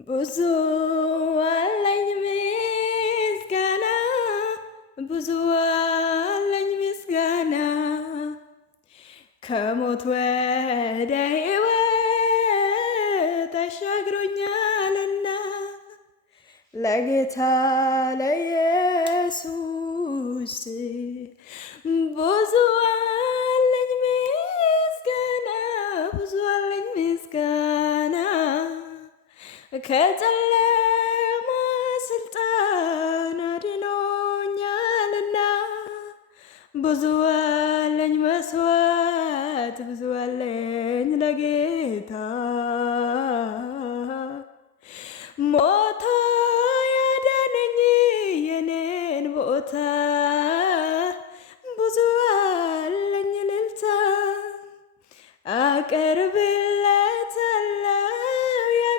ብዙ አለኝ ምስጋና ብዙ አለኝ ምስጋና ከሞት ወደ ሕይወት አሻግሮኛልና ለጌታ ለኢየሱስ ብዙ አለኝ ምስጋና ብዙ አለኝ ምስጋና ከጨለማ ስልጣን አድኖኛልና ብዙ አለኝ መስዋዕት ብዙ አለኝ ለጌታ